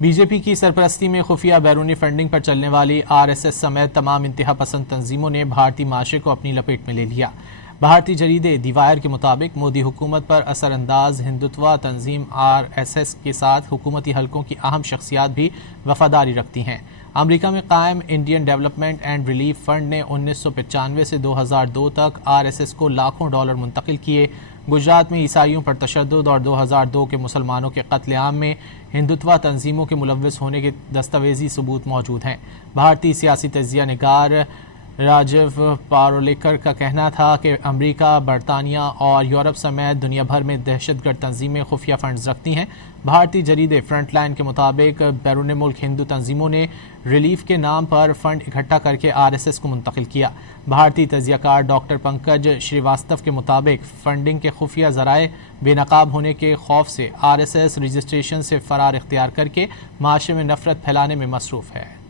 B J پی کی سرپرستی میں خفیہ بیرونی فنڈنگ پر چلنے والی آر ایس ایس سمیت تمام انتہا پسند تنظیموں نے بھارتی معاشرے کو اپنی لپیٹ میں لے لیا۔ بھارتی جریدے دی وائر کے مطابق مودی حکومت پر اثر انداز ہندوتوا تنظیم آر ایس ایس کے ساتھ حکومتی حلقوں کی اہم شخصیات بھی وفاداری رکھتی ہیں۔ امریکہ میں قائم Indian development and relief fund نے 1995 سے 2002 تک آر ایس ایس کو لاکھوں ڈالر منتقل کیے۔ گجرات میں عیسائیوں پر تشدد اور 2002 کے مسلمانوں کے قتل عام میں ہندوتوا تنظیموں کے ملوث ہونے کے دستاویزی ثبوت موجود ہیں۔ بھارتی سیاسی تجزیہ نگار راجیو پارولیکر کا کہنا تھا کہ امریکہ، برطانیہ اور یورپ سمیت دنیا بھر میں دہشت گرد تنظیمیں خفیہ فنڈز رکھتی ہیں۔ بھارتی جریدے فرنٹ لائن کے مطابق بیرون ملک ہندو تنظیموں نے ریلیف کے نام پر فنڈ اکٹھا کر کے آر ایس ایس کو منتقل کیا۔ بھارتی تجزیہ کار ڈاکٹر پنکج شریواستو کے مطابق فنڈنگ کے خفیہ ذرائع بے نقاب ہونے کے خوف سے آر ایس ایس رجسٹریشن سے فرار اختیار کر کے معاشرے میں نفرت پھیلانے میں مصروف ہے۔